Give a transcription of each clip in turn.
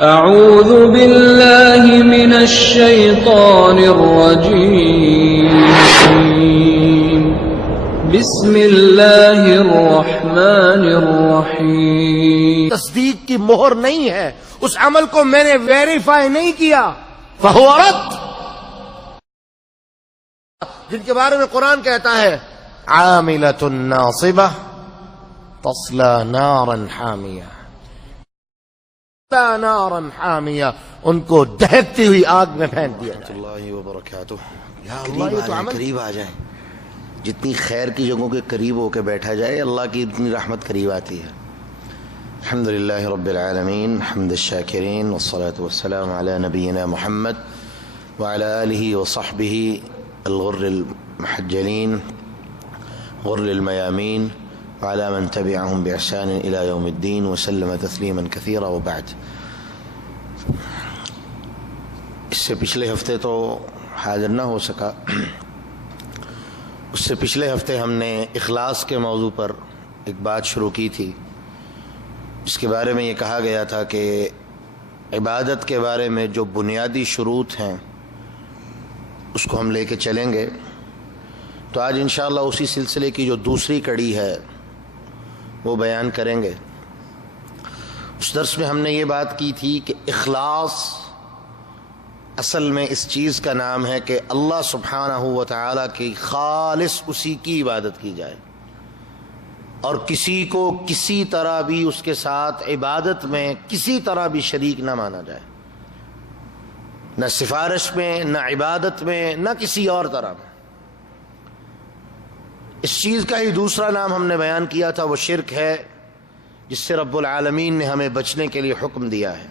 أعوذ بالله من الشيطان الرجيم بسم الله الرحمن الرحيم تصدیق کی مہر نہیں ہے، اس عمل کو میں نے ویریفائی نہیں کیا، فہو رد. جن کے بارے میں قرآن کہتا ہے عاملۃ ناصبہ تصلی نارا حامیہ، نارا حامیہ، ان کو دہکتی ہوئی آگ میں پھینک دیا جائے. اللہ وبرکاتہ. اللہ قریب آ جائیں، جتنی خیر کی جگہوں کے قریب ہو کے بیٹھا جائے اللہ کی اتنی رحمت قریب آتی ہے. الحمدللہ رب العالمین، حمد الشاکرین، والصلاة والسلام علی نبینا محمد وعلی آلہ وصحبہ الغر المحجلین غر المیامین وعلى من تبعهم بإحسان إلى يوم الدين وسلم تسليما كثيرا. وبعد، اس سے پچھلے ہفتے تو حاضر نہ ہو سکا. اس سے پچھلے ہفتے ہم نے اخلاص کے موضوع پر ایک بات شروع کی تھی، جس کے بارے میں یہ کہا گیا تھا کہ عبادت کے بارے میں جو بنیادی شروط ہیں اس کو ہم لے کے چلیں گے. تو آج انشاءاللہ اسی سلسلے کی جو دوسری کڑی ہے وہ بیان کریں گے. اس درس میں ہم نے یہ بات کی تھی کہ اخلاص اصل میں اس چیز کا نام ہے کہ اللہ سبحانہ و تعالیٰ کی خالص اسی کی عبادت کی جائے اور کسی کو کسی طرح بھی اس کے ساتھ عبادت میں کسی طرح بھی شریک نہ مانا جائے، نہ سفارش میں، نہ عبادت میں، نہ کسی اور طرح میں. اس چیز کا ہی دوسرا نام ہم نے بیان کیا تھا، وہ شرک ہے، جس سے رب العالمین نے ہمیں بچنے کے لیے حکم دیا ہے.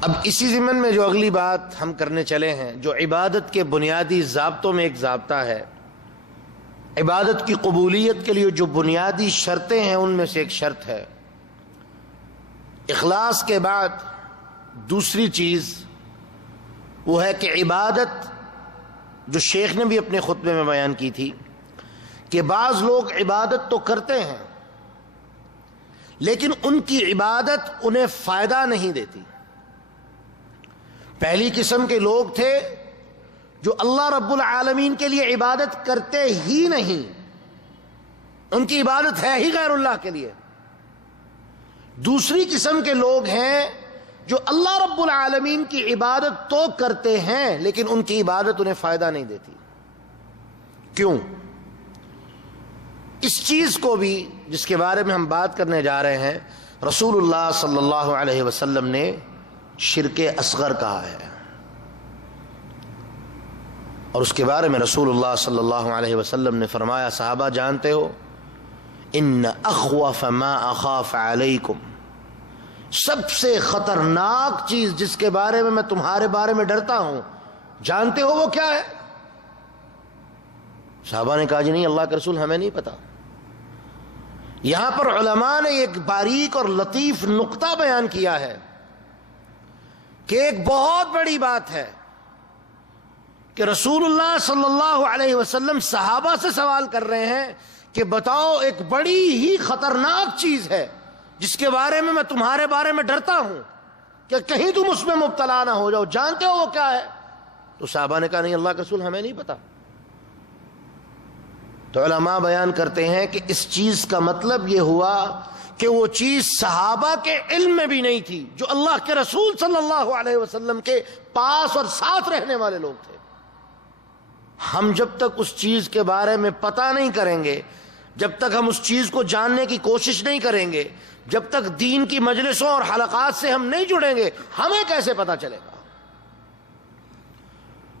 اب اسی ضمن میں جو اگلی بات ہم کرنے چلے ہیں، جو عبادت کے بنیادی ضابطوں میں ایک ضابطہ ہے، عبادت کی قبولیت کے لیے جو بنیادی شرطیں ہیں ان میں سے ایک شرط ہے اخلاص کے بعد دوسری چیز وہ ہے کہ عبادت، جو شیخ نے بھی اپنے خطبے میں بیان کی تھی کہ بعض لوگ عبادت تو کرتے ہیں لیکن ان کی عبادت انہیں فائدہ نہیں دیتی. پہلی قسم کے لوگ تھے جو اللہ رب العالمین کے لیے عبادت کرتے ہی نہیں، ان کی عبادت ہے ہی غیر اللہ کے لیے. دوسری قسم کے لوگ ہیں جو اللہ رب العالمین کی عبادت تو کرتے ہیں لیکن ان کی عبادت انہیں فائدہ نہیں دیتی. کیوں؟ اس چیز کو بھی جس کے بارے میں ہم بات کرنے جا رہے ہیں رسول اللہ صلی اللہ علیہ وسلم نے شرک اصغر کہا ہے، اور اس کے بارے میں رسول اللہ صلی اللہ علیہ وسلم نے فرمایا، صحابہ جانتے ہو، ان اخوف ما اخاف علیکم، سب سے خطرناک چیز جس کے بارے میں تمہارے بارے میں ڈرتا ہوں، جانتے ہو وہ کیا ہے؟ صحابہ نے کہا جی نہیں اللہ کے رسول ہمیں نہیں پتا. یہاں پر علماء نے ایک باریک اور لطیف نقطہ بیان کیا ہے کہ ایک بہت بڑی بات ہے کہ رسول اللہ صلی اللہ علیہ وسلم صحابہ سے سوال کر رہے ہیں کہ بتاؤ ایک بڑی ہی خطرناک چیز ہے جس کے بارے میں تمہارے بارے میں ڈرتا ہوں کہ کہیں تم اس میں مبتلا نہ ہو جاؤ، جانتے ہو وہ کیا ہے؟ تو صحابہ نے کہا نہیں اللہ کے رسول ہمیں نہیں پتا. تو علماء بیان کرتے ہیں کہ اس چیز کا مطلب یہ ہوا کہ وہ چیز صحابہ کے علم میں بھی نہیں تھی جو اللہ کے رسول صلی اللہ علیہ وسلم کے پاس اور ساتھ رہنے والے لوگ تھے. ہم جب تک اس چیز کے بارے میں پتہ نہیں کریں گے، جب تک ہم اس چیز کو جاننے کی کوشش نہیں کریں گے، جب تک دین کی مجلسوں اور حلقات سے ہم نہیں جڑیں گے، ہمیں کیسے پتہ چلے گا؟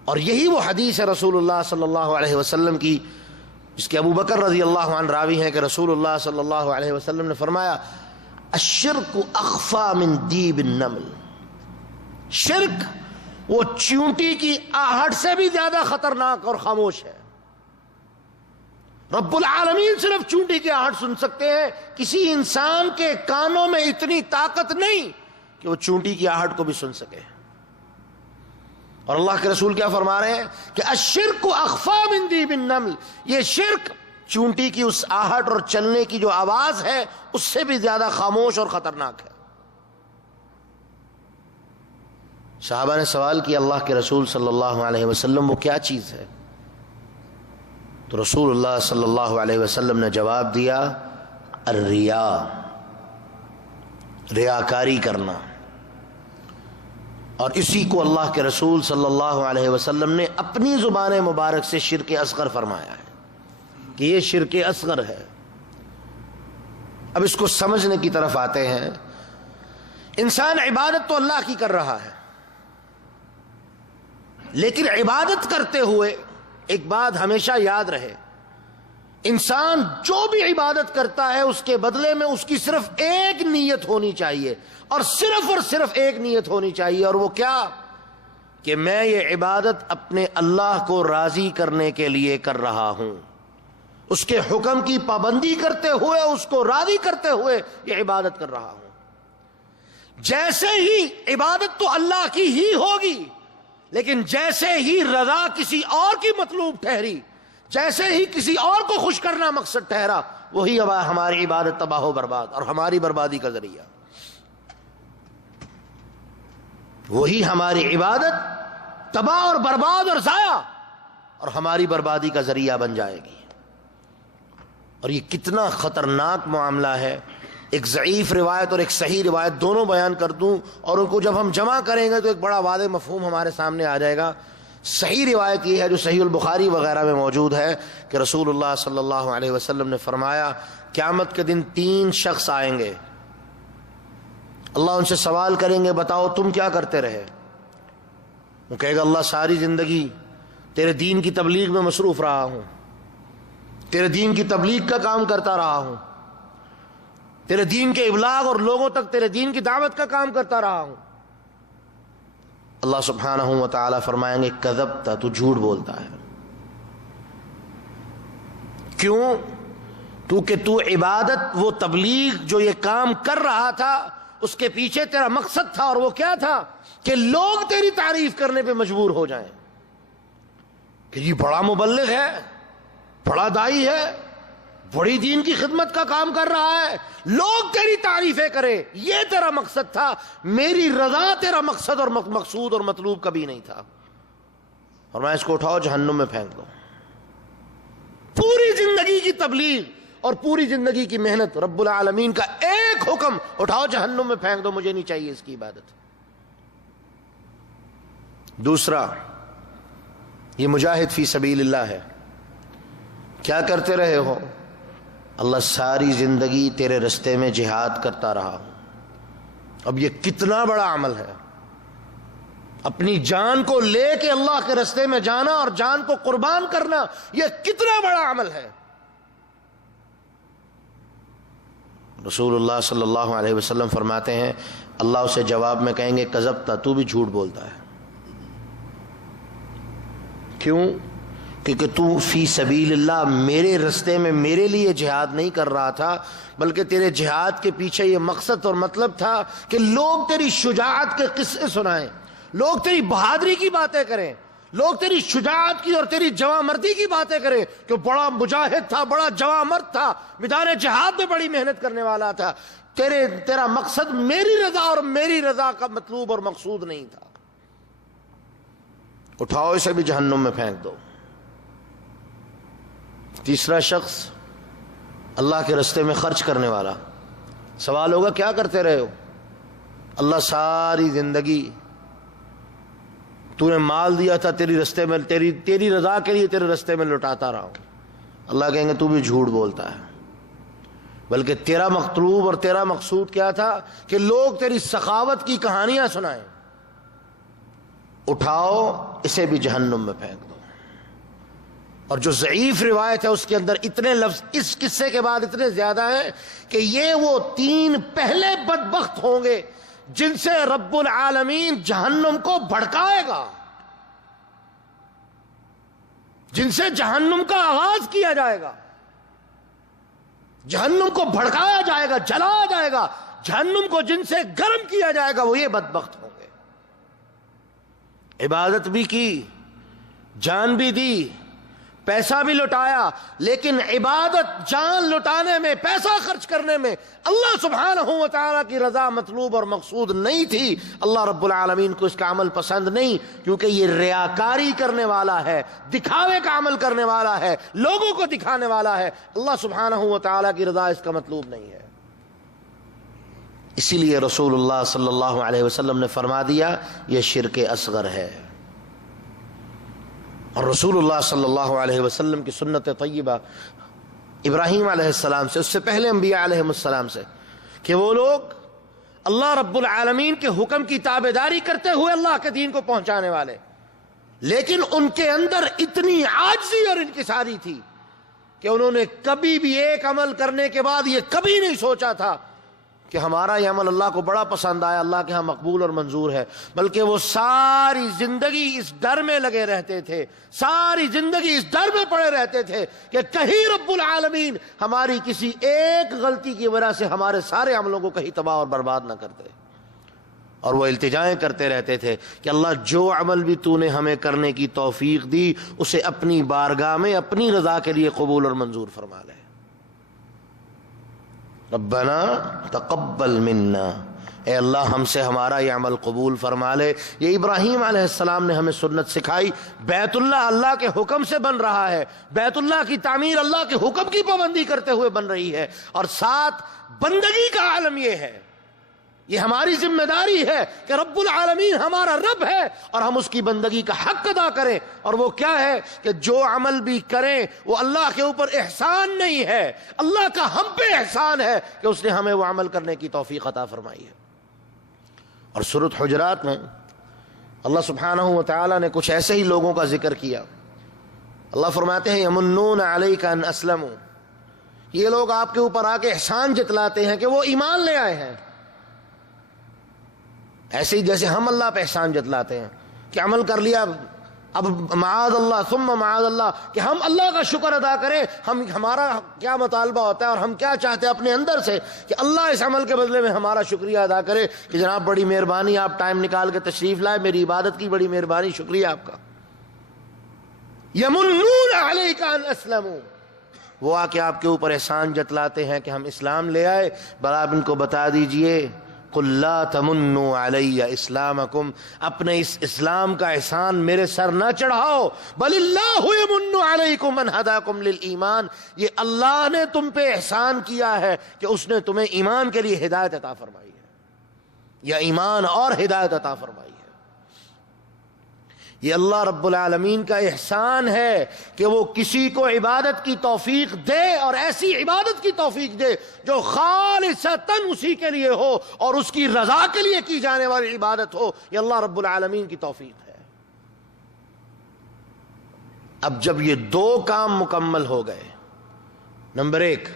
اور یہی وہ حدیث ہے رسول اللہ صلی اللہ علیہ وسلم کی جس کے ابو بکر رضی اللہ عنہ راوی ہیں کہ رسول اللہ صلی اللہ علیہ وسلم نے فرمایا، الشرک اخفی من دیب النمل، شرک وہ چیونٹی کی آہٹ سے بھی زیادہ خطرناک اور خاموش ہے. رب العالمین صرف چونٹی کی آہٹ سن سکتے ہیں، کسی انسان کے کانوں میں اتنی طاقت نہیں کہ وہ چونٹی کی آہٹ کو بھی سن سکے. اور اللہ کے رسول کیا فرما رہے ہیں کہ الشرک اخفی من دیب النمل، یہ شرک چونٹی کی اس آہٹ اور چلنے کی جو آواز ہے اس سے بھی زیادہ خاموش اور خطرناک ہے۔ صحابہ نے سوال کیا اللہ کے رسول صلی اللہ علیہ وسلم وہ کیا چیز ہے؟ تو رسول اللہ صلی اللہ علیہ وسلم نے جواب دیا الریا، ریاکاری کرنا۔ اور اسی کو اللہ کے رسول صلی اللہ علیہ وسلم نے اپنی زبان مبارک سے شرک اصغر فرمایا ہے کہ یہ شرک اصغر ہے۔ اب اس کو سمجھنے کی طرف آتے ہیں۔ انسان عبادت تو اللہ کی کر رہا ہے، لیکن عبادت کرتے ہوئے ایک بات ہمیشہ یاد رہے، انسان جو بھی عبادت کرتا ہے اس کے بدلے میں اس کی صرف ایک نیت ہونی چاہیے، اور صرف ایک نیت ہونی چاہیے، اور وہ کیا؟ کہ میں یہ عبادت اپنے اللہ کو راضی کرنے کے لیے کر رہا ہوں، اس کے حکم کی پابندی کرتے ہوئے، اس کو راضی کرتے ہوئے یہ عبادت کر رہا ہوں۔ جیسے ہی عبادت تو اللہ کی ہی ہوگی، لیکن جیسے ہی رضا کسی اور کی مطلوب ٹھہری، جیسے ہی کسی اور کو خوش کرنا مقصد ٹھہرا، وہی ہماری عبادت تباہ و برباد اور ہماری بربادی کا ذریعہ، وہی ہماری عبادت تباہ اور برباد اور ضائع اور ہماری بربادی کا ذریعہ بن جائے گی۔ اور یہ کتنا خطرناک معاملہ ہے۔ ایک ضعیف روایت اور ایک صحیح روایت دونوں بیان کر دوں، اور ان کو جب ہم جمع کریں گے تو ایک بڑا واضح مفہوم ہمارے سامنے آ جائے گا۔ صحیح روایت یہ ہے جو صحیح البخاری وغیرہ میں موجود ہے کہ رسول اللہ صلی اللہ علیہ وسلم نے فرمایا قیامت کے دن 3 شخص آئیں گے، اللہ ان سے سوال کریں گے بتاؤ تم کیا کرتے رہے؟ وہ کہے گا اللہ ساری زندگی تیرے دین کی تبلیغ میں مصروف رہا ہوں، تیرے دین کی تبلیغ کا کام کرتا رہا ہوں، تیرے دین کے ابلاغ اور لوگوں تک تیرے دین کی دعوت کا کام کرتا رہا ہوں۔ اللہ سبحانہ و تعالی فرمائیں گے کذبت، تو جھوٹ بولتا ہے۔ کیوں؟ کیونکہ تو عبادت، وہ تبلیغ جو یہ کام کر رہا تھا، اس کے پیچھے تیرا مقصد تھا، اور وہ کیا تھا؟ کہ لوگ تیری تعریف کرنے پہ مجبور ہو جائیں کہ یہ بڑا مبلغ ہے، بڑا دائی ہے، بڑی دین کی خدمت کا کام کر رہا ہے، لوگ تیری تعریفیں کریں، یہ تیرا مقصد تھا۔ میری رضا تیرا مقصد اور مقصود اور مطلوب کبھی نہیں تھا، اور میں اس کو اٹھاؤ جہنم میں پھینک دو۔ پوری زندگی کی تبلیغ اور پوری زندگی کی محنت، رب العالمین کا ایک حکم، اٹھاؤ جہنم میں پھینک دو، مجھے نہیں چاہیے اس کی عبادت۔ دوسرا، یہ مجاہد فی سبیل اللہ ہے۔ کیا کرتے رہے ہو؟ اللہ ساری زندگی تیرے رستے میں جہاد کرتا رہا ہوں۔ اب یہ کتنا بڑا عمل ہے، اپنی جان کو لے کے اللہ کے رستے میں جانا اور جان کو قربان کرنا، یہ کتنا بڑا عمل ہے۔ رسول اللہ صلی اللہ علیہ وسلم فرماتے ہیں اللہ اسے جواب میں کہیں گے کذبت، تو بھی جھوٹ بولتا ہے۔ کیوں؟ کیونکہ تو فی سبیل اللہ میرے رستے میں میرے لیے جہاد نہیں کر رہا تھا، بلکہ تیرے جہاد کے پیچھے یہ مقصد اور مطلب تھا کہ لوگ تیری شجاعت کے قصے سنائیں، لوگ تیری بہادری کی باتیں کریں، لوگ تیری شجاعت کی اور تیری جواں مردی کی باتیں کریں کہ بڑا مجاہد تھا، بڑا جواں مرد تھا، میدان جہاد میں بڑی محنت کرنے والا تھا۔ تیرا مقصد میری رضا اور میری رضا کا مطلوب اور مقصود نہیں تھا۔ اٹھاؤ اسے بھی جہنم میں پھینک دو۔ تیسرا شخص اللہ کے رستے میں خرچ کرنے والا۔ سوال ہوگا کیا کرتے رہے ہو؟ اللہ ساری زندگی تو نے مال دیا تھا تیری رستے میں، تیری رضا کے لیے تیرے رستے میں لٹاتا رہا ہوں۔ اللہ کہیں گے تو بھی جھوٹ بولتا ہے، بلکہ تیرا مطلوب اور تیرا مقصود کیا تھا کہ لوگ تیری سخاوت کی کہانیاں سنائیں۔ اٹھاؤ اسے بھی جہنم میں پھینک دو۔ اور جو ضعیف روایت ہے اس کے اندر اتنے لفظ اس قصے کے بعد اتنے زیادہ ہیں کہ یہ وہ 3 پہلے بدبخت ہوں گے جن سے رب العالمین جہنم کو بھڑکائے گا، جن سے جہنم کا آغاز کیا جائے گا، جہنم کو بھڑکایا جائے گا، جلایا جائے گا، جہنم کو جن سے گرم کیا جائے گا، وہ یہ بدبخت ہوں گے۔ عبادت بھی کی، جان بھی دی، پیسہ بھی لٹایا، لیکن عبادت، جان لٹانے میں، پیسہ خرچ کرنے میں اللہ سبحانہ و تعالیٰ کی رضا مطلوب اور مقصود نہیں تھی۔ اللہ رب العالمین کو اس کا عمل پسند نہیں، کیونکہ یہ ریاکاری کرنے والا ہے، دکھاوے کا عمل کرنے والا ہے، لوگوں کو دکھانے والا ہے۔ اللہ سبحانہ و تعالیٰ کی رضا اس کا مطلوب نہیں ہے۔ اسی لیے رسول اللہ صلی اللہ علیہ وسلم نے فرما دیا یہ شرک اصغر ہے۔ اور رسول اللہ صلی اللہ علیہ وسلم کی سنت طیبہ ابراہیم علیہ السلام سے، اس سے پہلے انبیاء علیہ السلام سے، کہ وہ لوگ اللہ رب العالمین کے حکم کی تابعداری کرتے ہوئے اللہ کے دین کو پہنچانے والے، لیکن ان کے اندر اتنی عاجزی اور انکساری تھی کہ انہوں نے کبھی بھی ایک عمل کرنے کے بعد یہ کبھی نہیں سوچا تھا کہ ہمارا یہ عمل اللہ کو بڑا پسند آیا، اللہ کے ہاں مقبول اور منظور ہے، بلکہ وہ ساری زندگی اس ڈر میں لگے رہتے تھے، ساری زندگی اس ڈر میں پڑے رہتے تھے کہ کہیں رب العالمین ہماری کسی ایک غلطی کی وجہ سے ہمارے سارے عملوں کو کہیں تباہ اور برباد نہ کر دے۔ اور وہ التجائیں کرتے رہتے تھے کہ اللہ جو عمل بھی تو نے ہمیں کرنے کی توفیق دی اسے اپنی بارگاہ میں اپنی رضا کے لیے قبول اور منظور فرما لے۔ ربنا تقبل منا، اے اللہ ہم سے ہمارا یہ عمل قبول فرما لے۔ یہ ابراہیم علیہ السلام نے ہمیں سنت سکھائی۔ بیت اللہ اللہ کے حکم سے بن رہا ہے، بیت اللہ کی تعمیر اللہ کے حکم کی پابندی کرتے ہوئے بن رہی ہے، اور ساتھ بندگی کا عالم یہ ہے، یہ ہماری ذمہ داری ہے کہ رب العالمین ہمارا رب ہے اور ہم اس کی بندگی کا حق ادا کریں۔ اور وہ کیا ہے کہ جو عمل بھی کریں وہ اللہ کے اوپر احسان نہیں ہے، اللہ کا ہم پہ احسان ہے کہ اس نے ہمیں وہ عمل کرنے کی توفیق عطا فرمائی ہے۔ اور سورۃ حجرات میں اللہ سبحانہ و تعالیٰ نے کچھ ایسے ہی لوگوں کا ذکر کیا۔ اللہ فرماتے ہیں یمنون علیک ان اسلموا، یہ لوگ آپ کے اوپر آ کے احسان جتلاتے ہیں کہ وہ ایمان لے آئے ہیں، ایسے ہی جیسے ہم اللہ پہ احسان جتلاتے ہیں کہ عمل کر لیا، اب معاذ اللہ ثم معاذ اللہ کہ ہم اللہ کا شکر ادا کریں۔ ہمارا کیا مطالبہ ہوتا ہے اور ہم کیا چاہتے ہیں اپنے اندر سے کہ اللہ اس عمل کے بدلے میں ہمارا شکریہ ادا کرے کہ جناب بڑی مہربانی، آپ ٹائم نکال کے تشریف لائے، میری عبادت کی بڑی مہربانی، شکریہ آپ کا۔ یمنون علیک ان اسلموا، وہ آ کے آپ کے اوپر احسان جتلاتے ہیں کہ ہم اسلام لے آئے، بھلا آپ ان کو بتا دیجئے قل لا تمنوا علی اسلامکم، اپنے اس اسلام کا احسان میرے سر نہ چڑھاؤ، بل اللہ یمن علیکم من ہداکم للایمان، یہ اللہ نے تم پہ احسان کیا ہے کہ اس نے تمہیں ایمان کے لیے ہدایت عطا فرمائی ہے، یا ایمان اور ہدایت عطا فرمائی ہے۔ یہ اللہ رب العالمین کا احسان ہے کہ وہ کسی کو عبادت کی توفیق دے، اور ایسی عبادت کی توفیق دے جو خالصتاً اسی کے لیے ہو اور اس کی رضا کے لیے کی جانے والی عبادت ہو۔ یہ اللہ رب العالمین کی توفیق ہے۔ اب جب یہ دو کام مکمل ہو گئے، نمبر ایک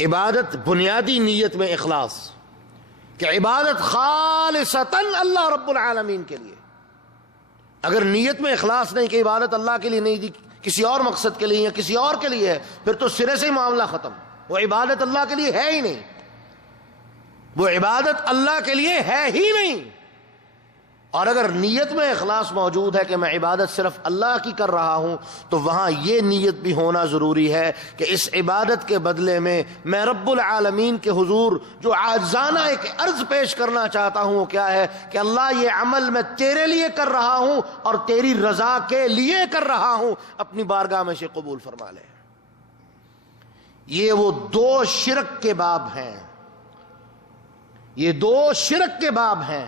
عبادت بنیادی نیت میں اخلاص، کہ عبادت خالصتاً اللہ رب العالمین کے لیے۔ اگر نیت میں اخلاص نہیں کہ عبادت اللہ کے لیے نہیں دی، کسی اور مقصد کے لیے یا کسی اور کے لیے ہے، پھر تو سرے سے ہی معاملہ ختم، وہ عبادت اللہ کے لیے ہے ہی نہیں، وہ عبادت اللہ کے لیے ہے ہی نہیں۔ اور اگر نیت میں اخلاص موجود ہے کہ میں عبادت صرف اللہ کی کر رہا ہوں، تو وہاں یہ نیت بھی ہونا ضروری ہے کہ اس عبادت کے بدلے میں میں رب العالمین کے حضور جو عاجزانہ ایک عرض پیش کرنا چاہتا ہوں وہ کیا ہے کہ اللہ یہ عمل میں تیرے لیے کر رہا ہوں اور تیری رضا کے لیے کر رہا ہوں، اپنی بارگاہ میں سے قبول فرما لے۔ یہ وہ دو شرک کے باب ہیں، یہ دو شرک کے باب ہیں۔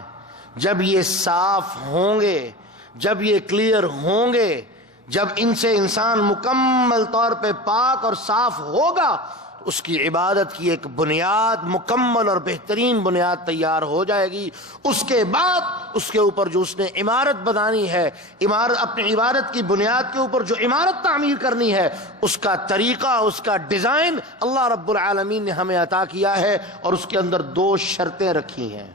جب یہ صاف ہوں گے، جب یہ کلیئر ہوں گے، جب ان سے انسان مکمل طور پہ پاک اور صاف ہوگا، تو اس کی عبادت کی ایک بنیاد، مکمل اور بہترین بنیاد تیار ہو جائے گی۔ اس کے بعد اس کے اوپر جو اس نے عمارت بنانی ہے، اپنی عبادت کی بنیاد کے اوپر جو عمارت تعمیر کرنی ہے، اس کا طریقہ، اس کا ڈیزائن اللہ رب العالمین نے ہمیں عطا کیا ہے، اور اس کے اندر دو شرطیں رکھی ہیں۔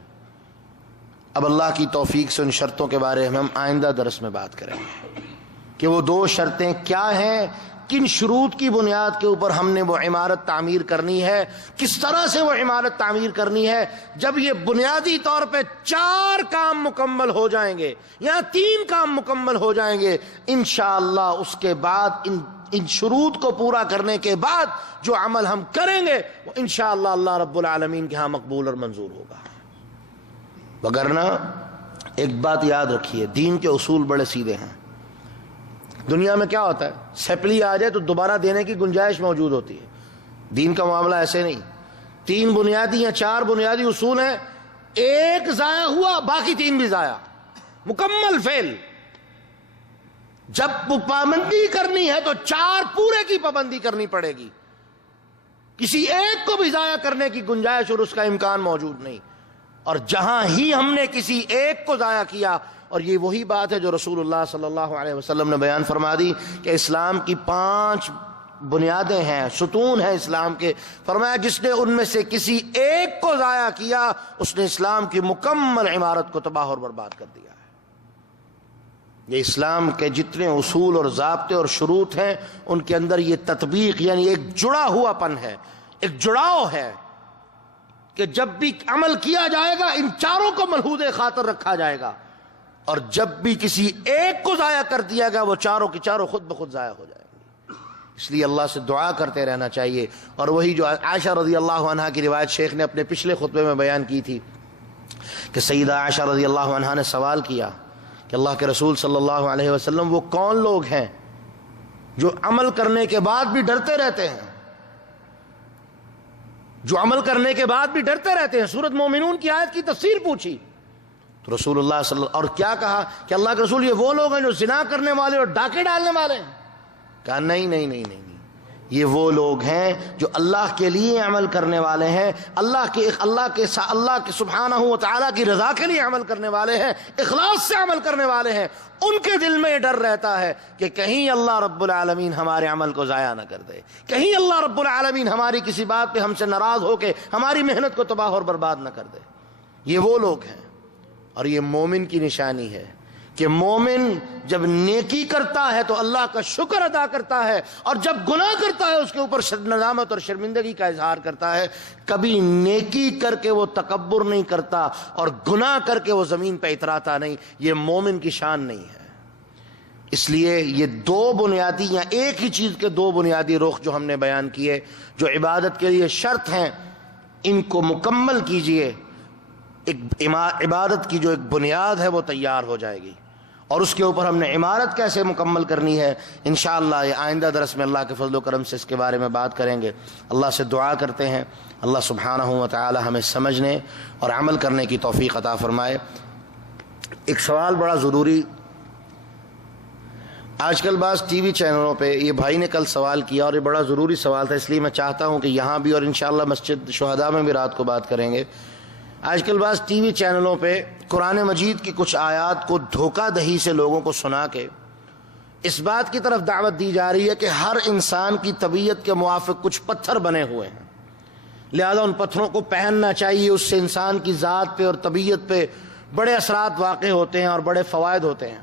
اب اللہ کی توفیق سے ان شرطوں کے بارے میں ہم آئندہ درس میں بات کریں گے کہ وہ دو شرطیں کیا ہیں، کن شروط کی بنیاد کے اوپر ہم نے وہ عمارت تعمیر کرنی ہے، کس طرح سے وہ عمارت تعمیر کرنی ہے۔ جب یہ بنیادی طور پہ 4 کام مکمل ہو جائیں گے یا 3 کام مکمل ہو جائیں گے، انشاءاللہ اس کے بعد ان شروط کو پورا کرنے کے بعد جو عمل ہم کریں گے وہ انشاءاللہ اللہ رب العالمین کے ہاں مقبول اور منظور ہوگا۔ وگرنہ ایک بات یاد رکھیے، دین کے اصول بڑے سیدھے ہیں۔ دنیا میں کیا ہوتا ہے، سپلی آ جائے تو دوبارہ دینے کی گنجائش موجود ہوتی ہے۔ دین کا معاملہ ایسے نہیں، 3 بنیادی یا 4 بنیادی اصول ہیں، ایک ضائع ہوا باقی 3 بھی ضائع، مکمل فیل۔ جب پابندی کرنی ہے تو 4 پورے کی پابندی کرنی پڑے گی، کسی ایک کو بھی ضائع کرنے کی گنجائش اور اس کا امکان موجود نہیں۔ اور جہاں ہی ہم نے کسی ایک کو ضائع کیا، اور یہ وہی بات ہے جو رسول اللہ صلی اللہ علیہ وسلم نے بیان فرما دی کہ اسلام کی 5 بنیادیں ہیں، ستون ہیں اسلام کے، فرمایا جس نے ان میں سے کسی ایک کو ضائع کیا اس نے اسلام کی مکمل عمارت کو تباہ اور برباد کر دیا ہے۔ یہ اسلام کے جتنے اصول اور ضابطے اور شروط ہیں ان کے اندر یہ تطبیق یعنی ایک جڑا ہوا پن ہے، ایک جڑاؤ ہے کہ جب بھی عمل کیا جائے گا ان 4 کو ملحوظ خاطر رکھا جائے گا، اور جب بھی کسی ایک کو ضائع کر دیا گیا وہ 4 کی 4 خود بخود ضائع ہو جائیں گے۔ اس لیے اللہ سے دعا کرتے رہنا چاہیے۔ اور وہی جو عائشہ رضی اللہ عنہا کی روایت شیخ نے اپنے پچھلے خطبے میں بیان کی تھی کہ سیدہ عائشہ رضی اللہ عنہا نے سوال کیا کہ اللہ کے رسول صلی اللہ علیہ وسلم وہ کون لوگ ہیں جو عمل کرنے کے بعد بھی ڈرتے رہتے ہیں، جو عمل کرنے کے بعد بھی ڈرتے رہتے ہیں؟ سورۃ مومنون کی آیت کی تفسیر پوچھی تو رسول اللہ صلی اللہ اور کیا کہا کہ اللہ کے رسول یہ وہ لوگ ہیں جو زنا کرنے والے اور ڈاکے ڈالنے والے ہیں؟ کہا نہیں، یہ وہ لوگ ہیں جو اللہ کے لیے عمل کرنے والے ہیں، اللہ کے سبحانہ و تعالیٰ کی رضا کے لیے عمل کرنے والے ہیں، اخلاص سے عمل کرنے والے ہیں۔ ان کے دل میں یہ ڈر رہتا ہے کہ کہیں اللہ رب العالمین ہمارے عمل کو ضائع نہ کر دے، کہیں اللہ رب العالمین ہماری کسی بات پہ ہم سے ناراض ہو کے ہماری محنت کو تباہ اور برباد نہ کر دے۔ یہ وہ لوگ ہیں، اور یہ مومن کی نشانی ہے کہ مومن جب نیکی کرتا ہے تو اللہ کا شکر ادا کرتا ہے، اور جب گناہ کرتا ہے اس کے اوپر ندامت اور شرمندگی کا اظہار کرتا ہے۔ کبھی نیکی کر کے وہ تکبر نہیں کرتا اور گناہ کر کے وہ زمین پہ اتراتا نہیں، یہ مومن کی شان نہیں ہے۔ اس لیے یہ 2 بنیادی یا ایک ہی چیز کے 2 بنیادی رخ جو ہم نے بیان کیے جو عبادت کے لیے شرط ہیں، ان کو مکمل کیجئے، عبادت کی جو ایک بنیاد ہے وہ تیار ہو جائے گی۔ اور اس کے اوپر ہم نے عمارت کیسے مکمل کرنی ہے انشاءاللہ یہ آئندہ درس میں اللہ کے فضل و کرم سے اس کے بارے میں بات کریں گے۔ اللہ سے دعا کرتے ہیں اللہ سبحانہ و تعالی ہمیں سمجھنے اور عمل کرنے کی توفیق عطا فرمائے۔ ایک سوال بڑا ضروری، آج کل بعض ٹی وی چینلوں پہ یہ بھائی نے کل سوال کیا اور یہ بڑا ضروری سوال تھا، اس لیے میں چاہتا ہوں کہ یہاں بھی اور انشاءاللہ مسجد شہداء میں بھی رات کو بات کریں گے۔ آج کل بعض ٹی وی چینلوں پہ قرآن مجید کی کچھ آیات کو دھوکہ دہی سے لوگوں کو سنا کے اس بات کی طرف دعوت دی جا رہی ہے کہ ہر انسان کی طبیعت کے موافق کچھ پتھر بنے ہوئے ہیں، لہذا ان پتھروں کو پہننا چاہیے، اس سے انسان کی ذات پہ اور طبیعت پہ بڑے اثرات واقع ہوتے ہیں اور بڑے فوائد ہوتے ہیں۔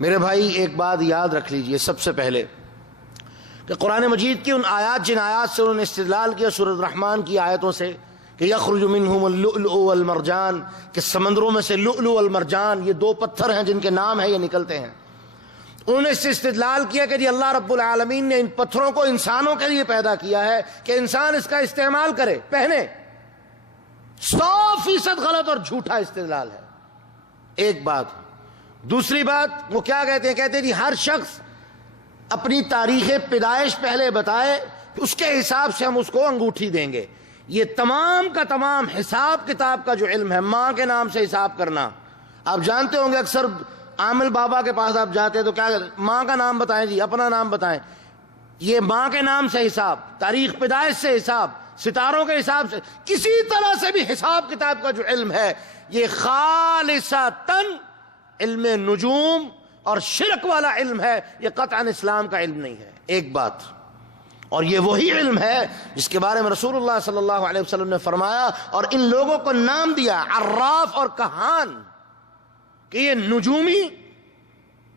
میرے بھائی ایک بات یاد رکھ لیجئے سب سے پہلے کہ قرآن مجید کی ان آیات جن آیات سے انہوں نے استدلال کیا سورۃ الرحمن کی آیتوں سے کہ یخرج منہم اللؤلؤ والمرجان، کہ سمندروں میں سے لؤلؤ والمرجان یہ 2 پتھر ہیں جن کے نام ہیں یہ نکلتے ہیں، انہوں نے اس سے استدلال کیا کہ جی اللہ رب العالمین نے ان پتھروں کو انسانوں کے لیے پیدا کیا ہے کہ انسان اس کا استعمال کرے، پہنے۔ 100% غلط اور جھوٹا استدلال ہے، ایک بات۔ دوسری بات وہ کیا کہتے ہیں جی ہر شخص اپنی تاریخ پیدائش پہلے بتائے، اس کے حساب سے ہم اس کو انگوٹھی دیں گے۔ یہ تمام کا تمام حساب کتاب کا جو علم ہے، ماں کے نام سے حساب کرنا، آپ جانتے ہوں گے اکثر عامل بابا کے پاس آپ جاتے ہیں تو کیا ماں کا نام بتائیں جی، اپنا نام بتائیں، یہ ماں کے نام سے حساب، تاریخ پیدائش سے حساب، ستاروں کے حساب سے، کسی طرح سے بھی حساب کتاب کا جو علم ہے یہ خالصتاً علم نجوم اور شرک والا علم ہے، یہ قطعاً اسلام کا علم نہیں ہے، ایک بات۔ اور یہ وہی علم ہے جس کے بارے میں رسول اللہ صلی اللہ علیہ وسلم نے فرمایا اور ان لوگوں کو نام دیا عراف اور کہان، کہ یہ نجومی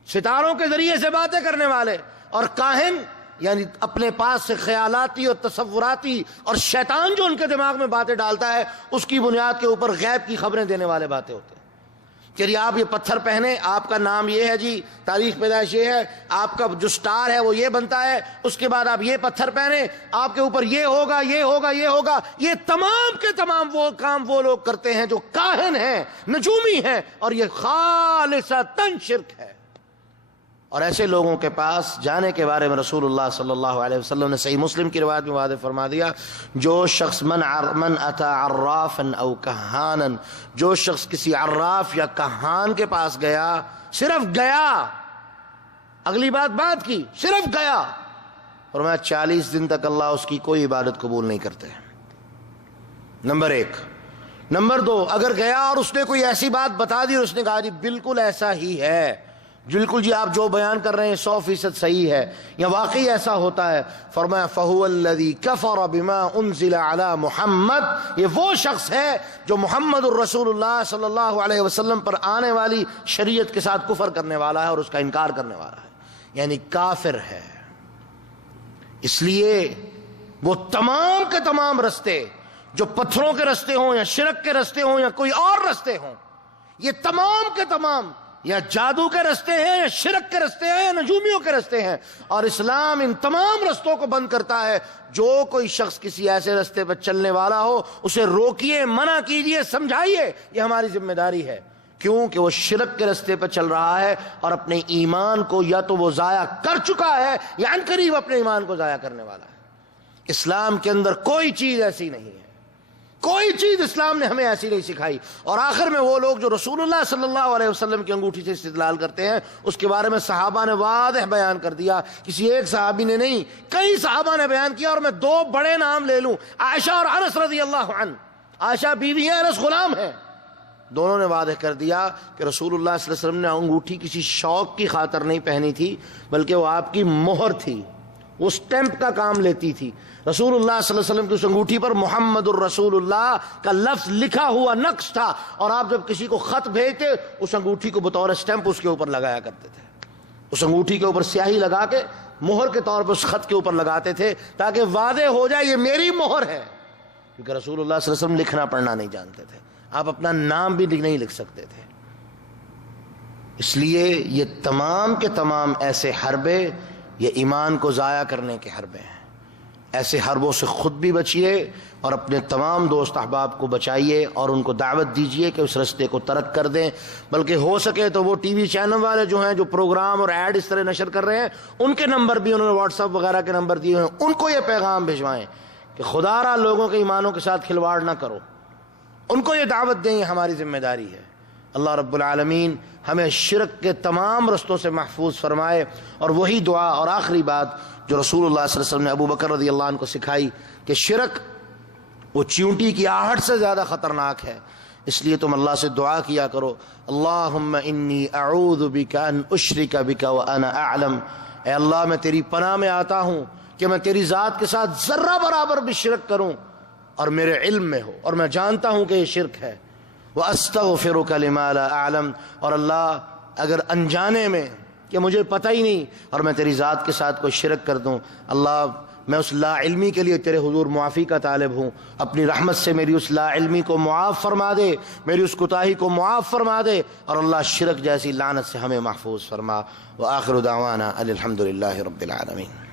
ستاروں کے ذریعے سے باتیں کرنے والے، اور کاہن یعنی اپنے پاس سے خیالاتی اور تصوراتی اور شیطان جو ان کے دماغ میں باتیں ڈالتا ہے اس کی بنیاد کے اوپر غیب کی خبریں دینے والے باتیں ہوتے ہیں کہ جی آپ یہ پتھر پہنے، آپ کا نام یہ ہے، جی تاریخ پیدائش یہ ہے، آپ کا جو سٹار ہے وہ یہ بنتا ہے، اس کے بعد آپ یہ پتھر پہنے، آپ کے اوپر یہ ہوگا یہ ہوگا یہ ہوگا۔ یہ تمام کے تمام وہ کام وہ لوگ کرتے ہیں جو کاہن ہیں، نجومی ہیں، اور یہ خالصتاً شرک ہے۔ اور ایسے لوگوں کے پاس جانے کے بارے میں رسول اللہ صلی اللہ علیہ وسلم نے صحیح مسلم کی روایت میں واضح فرما دیا، جو شخص من اتا عرافا او کہانا، جو شخص کسی عراف یا کہان کے پاس گیا، صرف گیا، اگلی بات بعد کی، صرف گیا، فرمایا 40 دن تک اللہ اس کی کوئی عبادت قبول نہیں کرتے۔ نمبر 1۔ نمبر 2، اگر گیا اور اس نے کوئی ایسی بات بتا دی اور اس نے کہا جی بالکل ایسا ہی ہے، بالکل جی آپ جو بیان کر رہے ہیں 100% صحیح ہے، یا واقعی ایسا ہوتا ہے، فرمایا فَهُوَ الَّذِي كَفَرَ بِمَا أُنزِلَ عَلَى مُحَمَّدٍ، یہ وہ شخص ہے جو محمد الرسول اللہ صلی اللہ علیہ وسلم پر آنے والی شریعت کے ساتھ کفر کرنے والا ہے اور اس کا انکار کرنے والا ہے، یعنی کافر ہے۔ اس لیے وہ تمام کے تمام رستے، جو پتھروں کے رستے ہوں یا شرک کے رستے ہوں یا کوئی اور رستے ہوں، یہ تمام کے تمام یا جادو کے رستے ہیں یا شرک کے رستے ہیں یا نجومیوں کے رستے ہیں، اور اسلام ان تمام رستوں کو بند کرتا ہے۔ جو کوئی شخص کسی ایسے رستے پر چلنے والا ہو اسے روکیے، منع کیجیے، سمجھائیے، یہ ہماری ذمہ داری ہے، کیونکہ وہ شرک کے رستے پر چل رہا ہے اور اپنے ایمان کو یا تو وہ ضائع کر چکا ہے یا عنقریب اپنے ایمان کو ضائع کرنے والا ہے۔ اسلام کے اندر کوئی چیز ایسی نہیں ہے، کوئی چیز اسلام نے ہمیں ایسی نہیں سکھائی۔ اور آخر میں وہ لوگ جو رسول اللہ صلی اللہ علیہ وسلم کی انگوٹھی سے استدلال کرتے ہیں، اس کے بارے میں صحابہ نے واضح بیان کر دیا، کسی ایک صحابی نے نہیں، کئی صحابہ نے بیان کیا، اور میں 2 بڑے نام لے لوں، عائشہ اور انس رضی اللہ عنہ۔ عائشہ بیوی ہیں، انس غلام ہیں، دونوں نے واضح کر دیا کہ رسول اللہ صلی اللہ علیہ وسلم نے انگوٹھی کسی شوق کی خاطر نہیں پہنی تھی، بلکہ وہ آپ کی مہر تھی، وہ سٹیمپ کا کام لیتی تھی۔ رسول اللہ صلی اللہ علیہ وسلم کی اس انگوٹھی پر محمد الرسول اللہ کا لفظ لکھا ہوا نقش تھا، اور آپ جب کسی کو خط بھیجتے اس انگوٹھی کو بطور سٹیمپ اس کے اوپر لگایا کرتے تھے، اس انگوٹھی کے اوپر سیاہی لگا کے مہر کے طور پر اس خط کے اوپر لگاتے تھے تاکہ واضح ہو جائے یہ میری مہر ہے، کیونکہ رسول اللہ صلی اللہ علیہ وسلم لکھنا پڑھنا نہیں جانتے تھے، آپ اپنا نام بھی نہیں لکھ سکتے تھے۔ اس لیے یہ تمام کے تمام ایسے حربے یہ ایمان کو ضائع کرنے کے حربے ہیں۔ ایسے حربوں سے خود بھی بچیے اور اپنے تمام دوست احباب کو بچائیے اور ان کو دعوت دیجیے کہ اس رستے کو ترک کر دیں، بلکہ ہو سکے تو وہ ٹی وی چینل والے جو ہیں جو پروگرام اور ایڈ اس طرح نشر کر رہے ہیں، ان کے نمبر بھی انہوں نے واٹس ایپ وغیرہ کے نمبر دیے ہیں، ان کو یہ پیغام بھجوائیں کہ خدا را لوگوں کے ایمانوں کے ساتھ کھلواڑ نہ کرو، ان کو یہ دعوت دیں، یہ ہماری ذمہ داری ہے۔ اللہ رب العالمین ہمیں شرک کے تمام رستوں سے محفوظ فرمائے، اور وہی دعا اور آخری بات جو رسول اللہ صلی اللہ علیہ وسلم نے ابو بکر رضی اللہ عنہ کو سکھائی کہ شرک وہ چیونٹی کی آہٹ سے زیادہ خطرناک ہے، اس لیے تم اللہ سے دعا کیا کرو، اللہم انی اعوذ بک ان اشرک بک وانا اعلم، اے اللہ میں تیری پناہ میں آتا ہوں کہ میں تیری ذات کے ساتھ ذرہ برابر بھی شرک کروں اور میرے علم میں ہو اور میں جانتا ہوں کہ یہ شرک ہے، وَأَسْتَغْفِرُكَ لِمَا لَا أَعْلَمُ، اور اللہ اگر انجانے میں کہ مجھے پتہ ہی نہیں اور میں تیری ذات کے ساتھ کوئی شرک کر دوں، اللہ میں اس لا علمی کے لیے تیرے حضور معافی کا طالب ہوں، اپنی رحمت سے میری اس لا علمی کو معاف فرما دے، میری اس کوتاہی کو معاف فرما دے، اور اللہ شرک جیسی لعنت سے ہمیں محفوظ فرما۔ وآخر دعوانا الحمد للہ رب العالمین۔